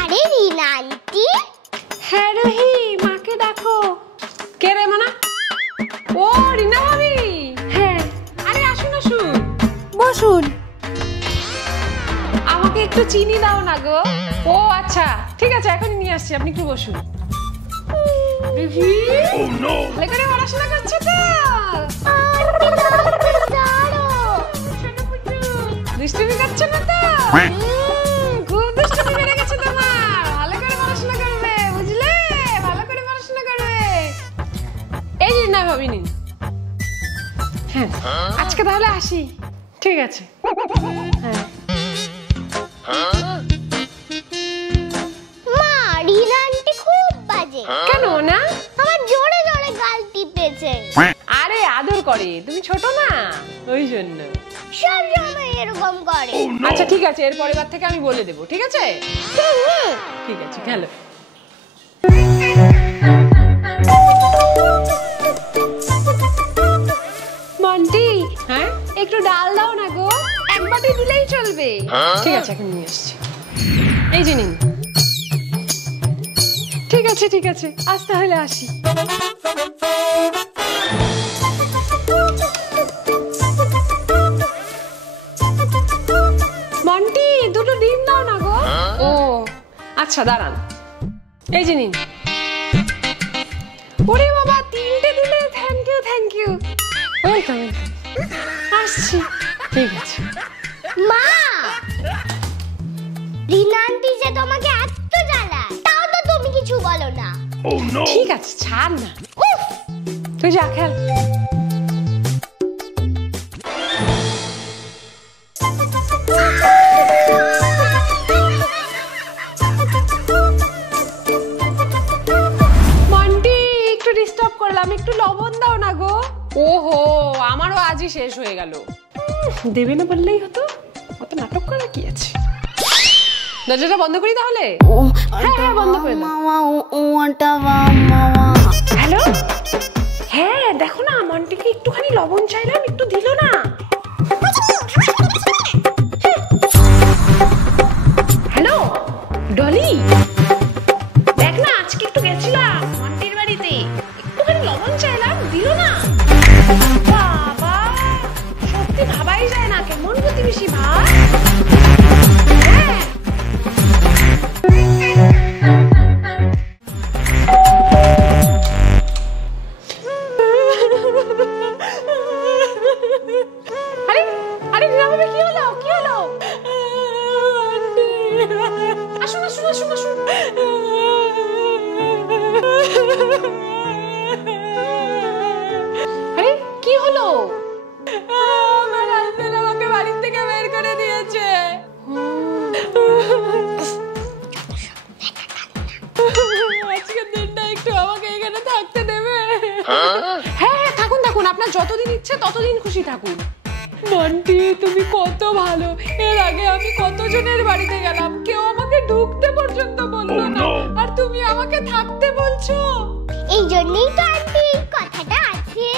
আরে রিনা আন্টি। হ্যাঁ রোহি, মাকে ডাকো। কে রে মানা? ও রিনা ভাবি। হ্যাঁ, আরে আসুন আসুন, বসুন। আমাকে একটু চিনি দাও না গো। ও আচ্ছা, ঠিক আছে, এখনই নিয়ে আসছি, আপনি একটু বসুন। ভালো করে পড়াশোনা করছো তো? দুষ্টুমি করছো না তো? খুব দুষ্টুমি বেড়ে গেছে তোমার। ভালো করে পড়াশোনা করবে, বুঝলে? ভালো করে পড়াশোনা করবে। এই যে না ভাবি নিন। হ্যাঁ, আজকে তাহলে আসি। ঠিক আছে। হ্যাঁ। মা, রিনা আন্টি খুব বাজে। কেন না? আমার জোরে জোরে গাল টিপেছে। আরে আদর করে, তুমি ছোট না, ওই জন্য। সব সময় এরকম করে। আচ্ছা ঠিক আছে, এর পরের বার থেকে আমি বলে দেবো, ঠিক আছে? ঠিক আছে, খেলো। মন্টি, হ্যাঁ একটু ডাল দাও না গো, এক বাটি দিলেই চলবে। ঠিক আছে, এখন নিয়ে আসছি। এই যে নিন। ঠিক আছে ঠিক আছে, আজ তাহলে আসি। মন্টি, দুটো ডিম দাও না গো। ও আচ্ছা, দাঁড়ান। এই যে নিন। ওরে বাবা, তিনটে দিলে, thank you thank you. Welcome, আসছি। ঠিক আছে। মা, রিনা আন্টি যে তোমাকে এত জ্বালায়, তাও তো তুমি কিছু বলো না। ঠিক আছে, ছাড় না। তুই যা খেল। মন্টি, একটু ডিস্টার্ব করলাম, একটু লবণ দাও না গো। ওহো, আমারও আজই শেষ হয়ে গেল। দেবে না বললেই হতো, অত নাটক করা কি আছে। দরজাটা বন্ধ করি তাহলে? হ্যাঁ হ্যাঁ, বন্ধ করে দাও। হ্যালো, হ্যাঁ দেখো না, মন্টিকে একটুখানি লবণ চাইলাম, একটু দিল না। হ্যালো ডলি, দেখ না, আজকে একটু গেছিলাম মন্টির বাড়িতে, একটুখানি লবণ চাইলাম, দিল না। বাবা, সত্যি ভাবাই যায় না, কেমন প্রতিবেশী ভাই। হ্যাঁ, আরে আরে রিনা ভাবি, কি হলো কি হলো? আসুন আসুন আসুন আসুন। আরে কি হলো? আমার হাজবেন্ড আমাকে বাড়ি থেকে বের করে দিয়েছে। আজকের দিনটা একটু আমাকে এখানে থাকতে দেবে? হ্যাঁ হ্যাঁ, থাকুন থাকুন, আপনার যতদিন ইচ্ছে ততদিন খুশি থাকুন। মন্টি, তুমি কত ভালো। এর আগে আমি কতজনের বাড়িতে গেলাম, কেউ আমাকে ঢুকতে পর্যন্ত বললো না, আর তুমি আমাকে থাকতে বলছো। এই জন্যই তো আন্টি এই কথাটা আছে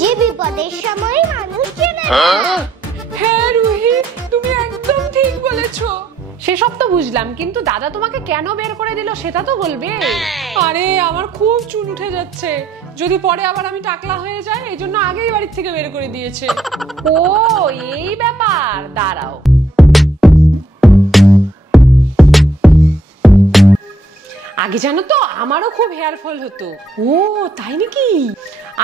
যে বিপদের সময় মানুষ চেনে না। হ্যাঁ রুহি, তুমি একদম ঠিক বলেছো। সেসব তো বুঝলাম, কিন্তু দাদা তোমাকে কেন বের করে দিল সেটা তো বলবে। আরে আমার খুব চুল উঠে যাচ্ছে, যদি পরে আবার আমি টাকলা হয়ে যাই, এই জন্য আগেই বাড়ি থেকে বের করে দিয়েছে। ও এই ব্যাপার, দাঁড়াও। আগে জানো তো আমারও খুব হেয়ার ফল হতো। ও তাই নাকি?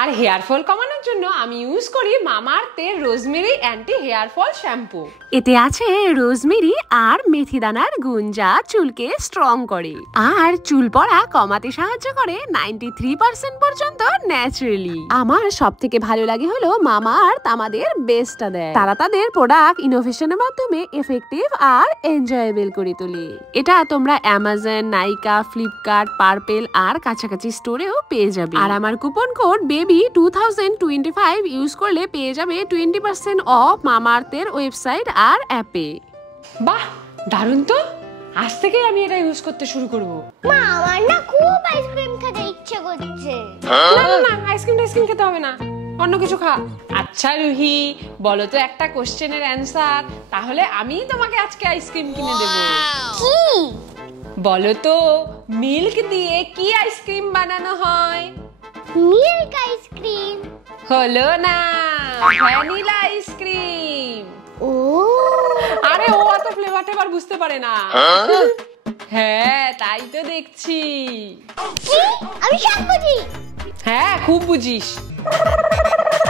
আর হেয়ার ফল কমানোর জন্য আমি ইউজ করি মামাআর্থের rosemary anti hair fall shampoo. এতে আছে রোজমেরি আর মেথি দানার গুণ, যা চুলকে স্ট্রং করে আর চুল পড়া কমাতে সাহায্য করে 93% পর্যন্ত ন্যাচারালি। আমার সব থেকে ভালো লাগে হলো মামাআর্থ আমাদের বেস্টটা দেয়। তারা তাদের প্রোডাক্ট ইনোভেশনের মাধ্যমে এফেক্টিভ আর এনজয়েবল করে তোলে। এটা তোমরা অ্যামাজন, নাইকা, ফ্লিপকার্ট, পার্পেল আর কাছাকাছি স্টোরেও পেয়ে যাবে। আর আমার কুপন কোড বেবি 2025 ইউজ করলে পেয়ে যাবে 20% অফ মামাআর্থের ওয়েবসাইট আর অ্যাপে। বাহ, দারুণ তো, আজ থেকেই আমি এটা ইউজ করতে শুরু করব। মা, আমার না খুব আইসক্রিম খেতে ইচ্ছে করছে। না না না, আইসক্রিম খেতে হবে না, অন্য কিছু খা। আচ্ছা রুহি, বলো তো একটা কোশ্চেনের অ্যান্সার, তাহলে আমি তোমাকে আজকে আইসক্রিম কিনে দেবো। কি? বলো তো মিল্ক দিয়ে কি আইসক্রিম বানানো হয়? Milk ice cream. হলো না, ভ্যানিলা আইসক্রিম। ও আরে ও অত ফ্লেভার টেভার বুঝতে পারে না। হ্যাঁ তাই তো দেখছি। কি? আমি সব বুঝি। হ্যাঁ খুব বুঝিস।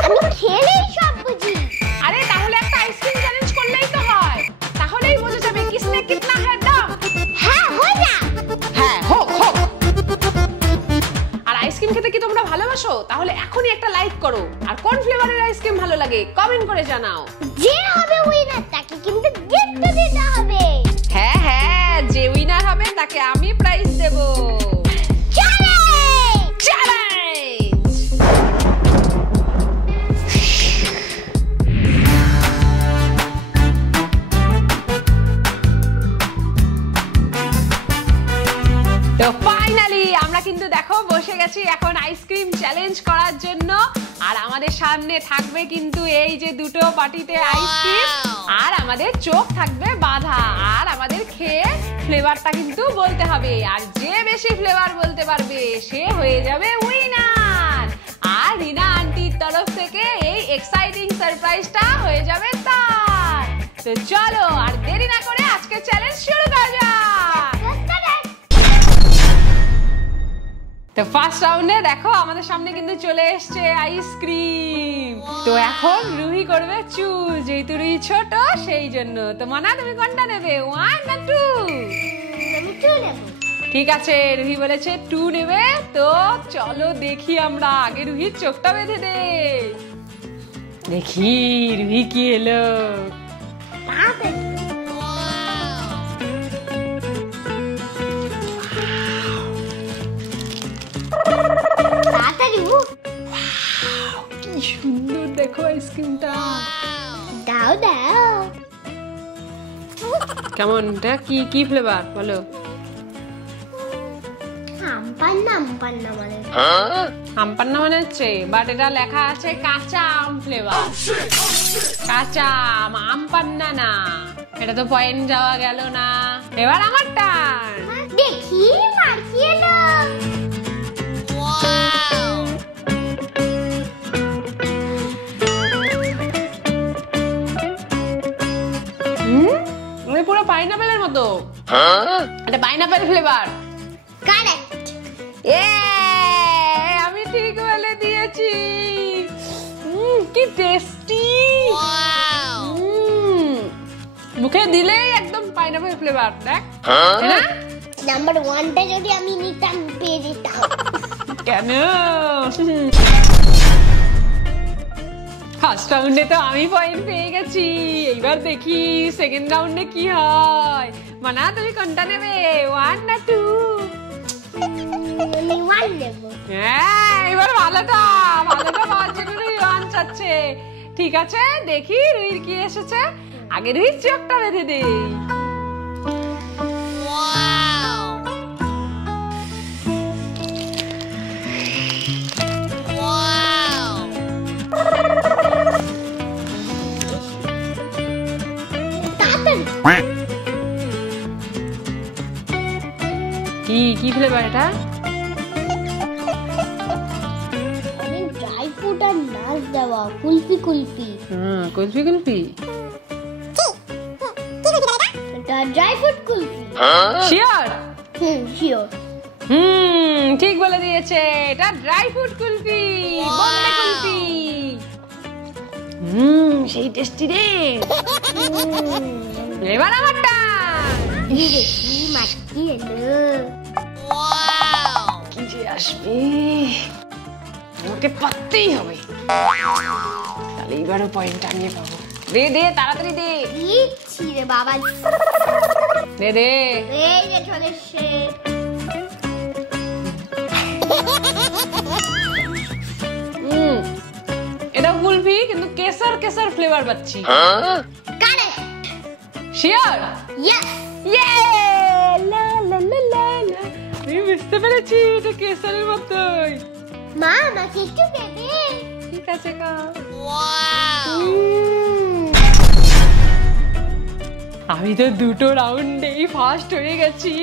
আমি খেলেই সব বুঝি। আরে তাহলে একটা আইসক্রিম চ্যালেঞ্জ করলেই তো হয়, তাহলেই বোঝা যাবে কিসনে কিতনা হ্যায় দম। হ্যাঁ হয়ে যা। হ্যাঁ হোক হোক। আর আইসক্রিম খেতে কি তোমরা ভালোবাসো? তাহলে এখনই একটা লাইক করো। আর কোন ফ্লেভারের আইসক্রিম ভালো লাগে কমেন্ট করে জানাও। যে হবে উইনার তাকে কিন্তু গিফট দিতে হবে। হ্যাঁ হ্যাঁ, যে উইনার হবে তাকে আমি প্রাইজ দেব। চ্যালেঞ্জ। তো ফাইনালি আমরা কিন্তু দেখো বসে গেছি এখন আইসক্রিম চ্যালেঞ্জ করার জন্য। আর আমাদের সামনে থাকবে কিন্তু এই যে দুটো বাটিতে আইসক্রিম, আর আমাদের চোখ থাকবে বাঁধা, আর আমাদের খেয়ে ফ্লেভারটা কিন্তু বলতে হবে। আর যে বেশি ফ্লেভার বলতে পারবে সে হয়ে যাবে উইনার। আর রিনা আন্টির তরফ থেকে এই এক্সাইটিং সারপ্রাইজটা হয়ে যাবে তার। তো চলো আর দেরি না করে আজকে চ্যালেঞ্জ শুরু করা যাক। তো ফার্স্ট রাউন্ডে দেখো আমাদের সামনে কিন্তু চলে এসেছে আইসক্রিম। তো এখন রুহি করবে চুজ, যেহেতু রুহি ছোট সেই জন্য। তো মানা তুমি কোনটা নেবে, 1 না 2? আমি 2 নেব। ঠিক আছে, রুহি বলেছে 2 নেবে। তো চলো দেখি আমরা, আগে রুহির চোখটা বেঁধে দে। দেখি রুহি কি এলো। কি সুন্দর দেখো আইসক্রিমটা। দাও দাও। কেমন, এটা কি কি ফ্লেভার বলো? আমপান্না মানে। আমপান্না মানে হচ্ছে, বাট এটা লেখা আছে কাঁচা আম ফ্লেভার। কাঁচা আম, আমপান্না না। এটা তো পয়েন্ট যাওয়া গেল না। এবার আমার টার্ন। দেখি মাখিয়ে না। পুরো পাইনাপেলের মতো। এটা পাইনাপেল ফ্লেভার। কারেক্ট। আমি ঠিক বলে দিয়েছি। কি টেস্টি। মুখে দিলেই একদম পাইনাপেল ফ্লেভার। দেখ না, নাম্বার 1টা যদি আমি নিতাম পেয়ে যেতাম। কেন? ফার্স্ট রাউন্ডে তো আমি পয়েন্ট পেয়ে গেছি। এইবার দেখি সেকেন্ড রাউন্ডে কি হয়। মানা তুমি কোনটা নেবে, 1 না 2? আমি 1 নেব। হ্যাঁ এবার ভালোটা পাওয়ার জন্য রুহি 1 চাচ্ছে। ঠিক আছে, দেখি রুহির কি এসেছে। আগে রুহির চোখটা বেঁধে দে। কি কি ফ্লেভার এটা? অনেক ড্রাই ফ্রুট আর নাচ দেওয়া, কুলফি। কুলফি। এটা dry fruit kulfi. Sure? Sure. ঠিক বলে দিয়েছে, এটা ড্রাই ফ্রুট কুলফি, বোম্বে কুলফি। সেই টেস্টি রে। এবার আমার টার্ন। দেখি মাখিয়ে এলো। কি যে আসবে, আমাকে পারতেই হবে, তাহলে এবারও পয়েন্ট আনিয়ে পাবো। দে দে তাড়াতাড়ি দে। দিচ্ছি রে বাবা। দে দে। এই যে চলে এসছে। এটা কুলফি কিন্তু কেসার ফ্লেভার পাচ্ছি। কারেক্ট। শিওর? ইয়েস। ইয়ে লা লা লা লা লা। আমি বুঝতে পেরেছি এটা কেসারের মতোই। মা আমাকে একটু দে দে। ঠিক কাছে খাও। আমি তো দুটো রাউন্ডেই ফার্স্ট হয়ে গেছি।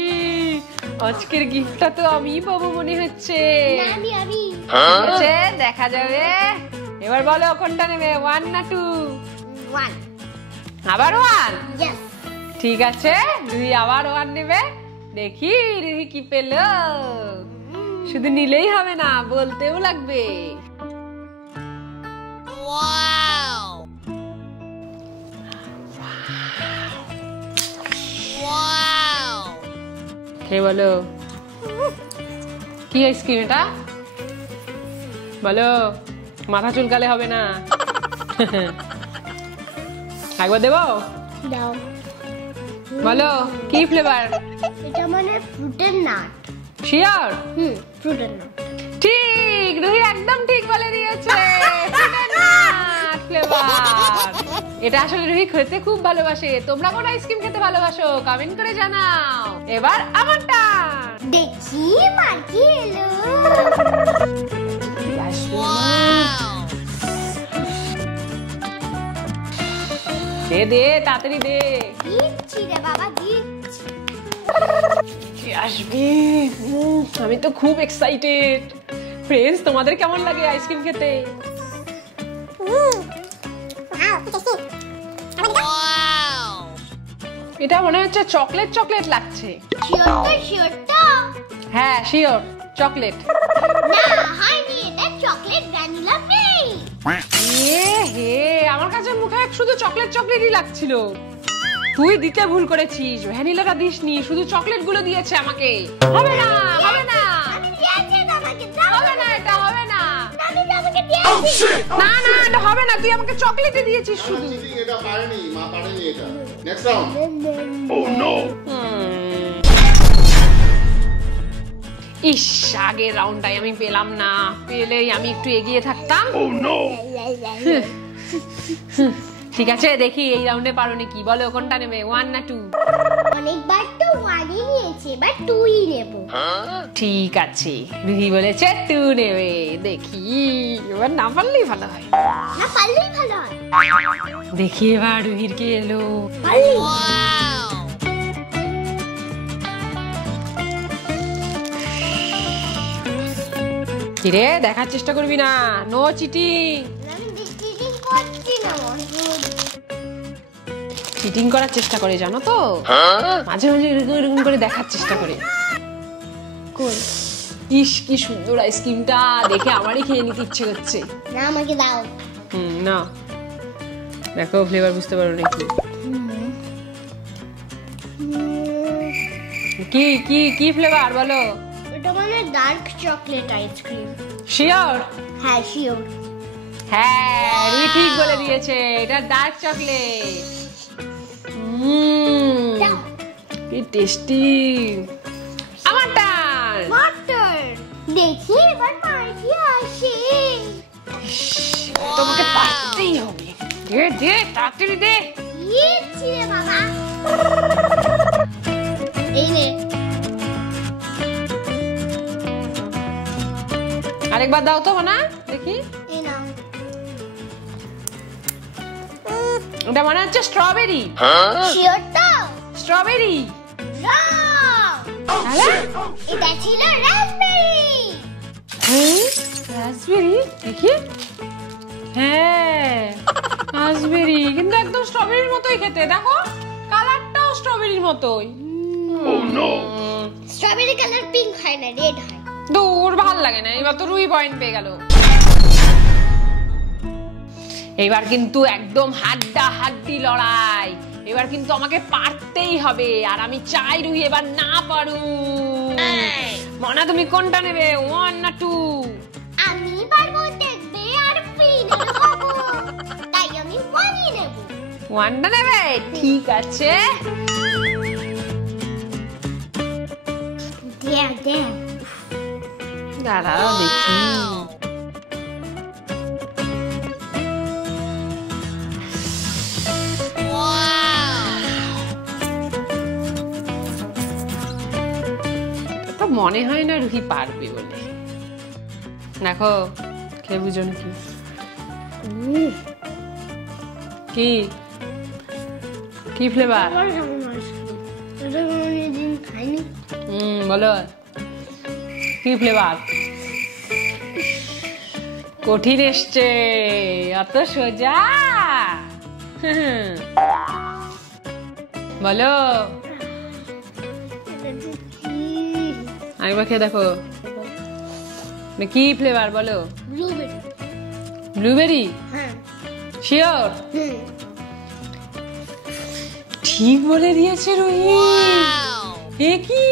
আজকের গিফটটা তো আমিই পাবো মনে হচ্ছে। আচ্ছা, দেখা যাবে। এবার বলো কোনটা নেবে, 1 না 2? 1। আবার 1? Yes. ঠিক আছে, রুহি আবার 1 নেবে। দেখি রুহি কি পেলো। শুধু নিলেই হবে না, বলতেও লাগবে। কে বলো কি আইসক্রিম এটা? বলো, মাথা চুলকালে হবে না। একবার দেবো? দাও। বলো কি ফ্লেভার? এটা মানে ফ্রুটের নাট। শিওর? ফ্রুটের নাট। ঠিক, রুহি একদম ঠিক বলে দিয়েছে। ফ্রুটের নাট ফ্লেভার। এটা আসলে রুহি খেতে খুব ভালোবাসে। তোমরা কোন আইসক্রিম খেতে ভালোবাসো কমেন্ট করে জানাও। এবার আমার টার্ন। দেখি মার কি এলো। দে দে, তাড়াতাড়ি দে। দিচ্ছি রে বাবা, দিচ্ছি। কি আসবে? আমি তো খুব এক্সাইটেড। ফ্রেন্ডস, তোমাদের কেমন লাগে আইসক্রিম খেতে? এটা মনে হচ্ছে চকলেট চকলেট লাগছে। শিওর তো? হ্যাঁ শিওর, চকলেট। না, হয়নি, এটা চকলেট ভ্যানিলা ফ্লেভার। হে, আমার কাছে মুখে শুধু চকলেট চকলেটই লাগছিল। তুই দিতে ভুল করেছিস, ভ্যানিলাটা দিসনি, শুধু চকলেট গুলো দিয়েছে আমাকে। হবে না, হবে না, আমি দিয়েছি তোমাকে, দাও। হবে না, এটা হবে না। আমি তোমাকে দিয়েছি। না না, এটা হবে না, তুই আমাকে চকলেটই দিয়েছিস শুধু। এটা পারেনি, মা পারেনি এটা। Next round. ইস, আগের রাউন্ডটাই আমি পেলাম না। পেলেই আমি একটু এগিয়ে থাকতাম। ঠিক আছে, দেখি এই রাউন্ডে পারো নাকি। বলো কোনটা নেবে, 1 না 2? অনেকবার তো 1ই নিয়েছি, এবার 2ই নেব। ঠিক আছে, রুহি বলেছে 2 নেবে। দেখি এবার না পারলেই ভালো হয়। না পারলেই ভালো হয়। দেখি এবার রুহির কে এলো। পারলেই। কিরে, দেখার চেষ্টা করবি না, নো চিটিং। আমি চিটিং করছি না। চিটিং করার চেষ্টা করে জানো তো, মাঝে মাঝে এরকম করে দেখার চেষ্টা করে। কই, ইস কি সুন্দর আইসক্রিমটা, দেখে আমারই খেয়ে নিতে ইচ্ছে করছে। না, আমাকে দাও। না, দেখো ফ্লেভার বুঝতে পারো নাকি? কি কি কি ফ্লেভার বলো? এটা মানে ডার্ক চকলেট আইসক্রিম। শিওর? হ্যাঁ শিওর। হ্যাঁ, রুহি ঠিক বলে দিয়েছে, এটা ডার্ক চকলেট। দাও। কি টেস্টি। আমার টার্ন। বাটার। দেখি এবার মার কি আসে। তোমাকে পারতেই হবে। দে দে, তাড়াতাড়ি দে। দিচ্ছি রে বাবা। এই নে। আরেকবার দাও তো না, দেখি। এই নাও। এটা মনে হচ্ছে স্ট্রবেরি। শিওর তো? স্ট্রবেরি। এটা ছিল রাসবেরি। রাসবেরি, দেখি। হ্যাঁ, রাসবেরি, কিন্তু একদম স্ট্রবেরির মতোই খেতে। দেখো কালারটাও স্ট্রবেরির মতোই। স্ট্রবেরি কালার পিঙ্ক হয় না, রেড হয়। দূর, ভাল লাগে না। এবার তো রুহি পয়েন্ট পেয়ে গেল। এবার কিন্তু একদম হাড্ডাহাড্ডি লড়াই। এবার কিন্তু আমাকে পারতেই হবে, আর আমি চাই রুহি এবার না পারুক। মনা, তুমি কোনটা নেবে, 1 না 2? আমি পারবো, দেখবে আর ফিনাল হবো। তাই আমি 1ই নেব। 1টা নেবে? ঠিক আছে। দেখ দাঁড়াও দেখি। তো মনে হয় না রুহি পারবে বলে। দেখো খেয়ে বুঝো নাকি। কি কি ফ্লেভার? বলো কি ফ্লেভার? কঠিন এসছে, অত সোজা? বলো, আরেকবার খেয়ে দেখো। কি ফ্লেভার বলো? ব্লুবেরি? শিওর? ঠিক বলে দিয়েছে রুহি। এ কি,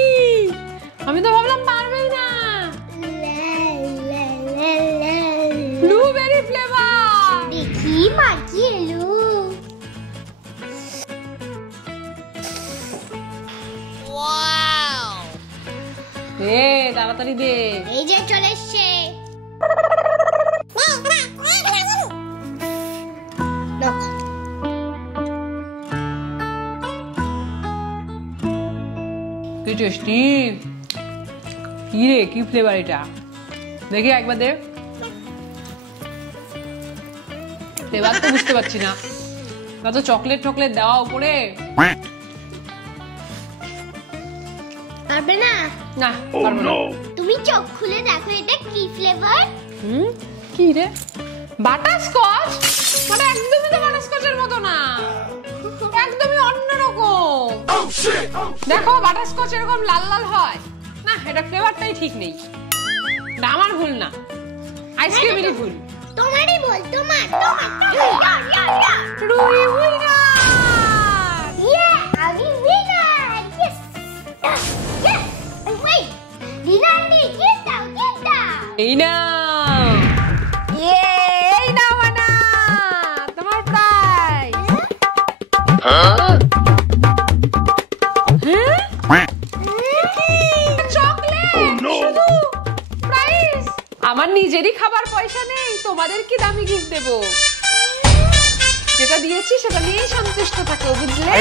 আমি তো ভাবলাম পারবেই না। Blueberry flavour. দেখি মা কি এলো। এ তাড়াতাড়ি দে। এই যে চলে এসছে। কি টেস্টি। কি রে, কি ফ্লেভার এটা? দেখি একবার দে। ফ্লেভার তো বুঝতে পারছি না, কত চকলেট টকলেট দেওয়া উপরে। পারবে না? না পারবো না। তুমি চোখ খুলে দেখো এটা কি ফ্লেভার। কি রে, বাটারস্কচ? মানে একদমই তো বাটারস্কচের মতো না, একদমই অন্যরকম। দেখো বাটারস্কচ এরকম লাল লাল হয় না, এটা ফ্লেভারটাই ঠিক নেই। এটা আমার ভুল না, আইসক্রিমেরই ভুল। তোমারই ভুল, তোমার। রুহি উইনার। আমি উইনার। Yes yes. ওয়েট, দিনান্দি গিভ দাও। এই নাও, এই নাও মানা, তোমার প্রাইজ। চকলেট শুধু প্রাইজ? আমার নিজেরই খাবার পয়সা নেই, তোমাদের কি দামি গিফট দেবো? যেটা দিয়েছি সেটা নিয়েই সন্তুষ্ট থাকো, বুঝলে?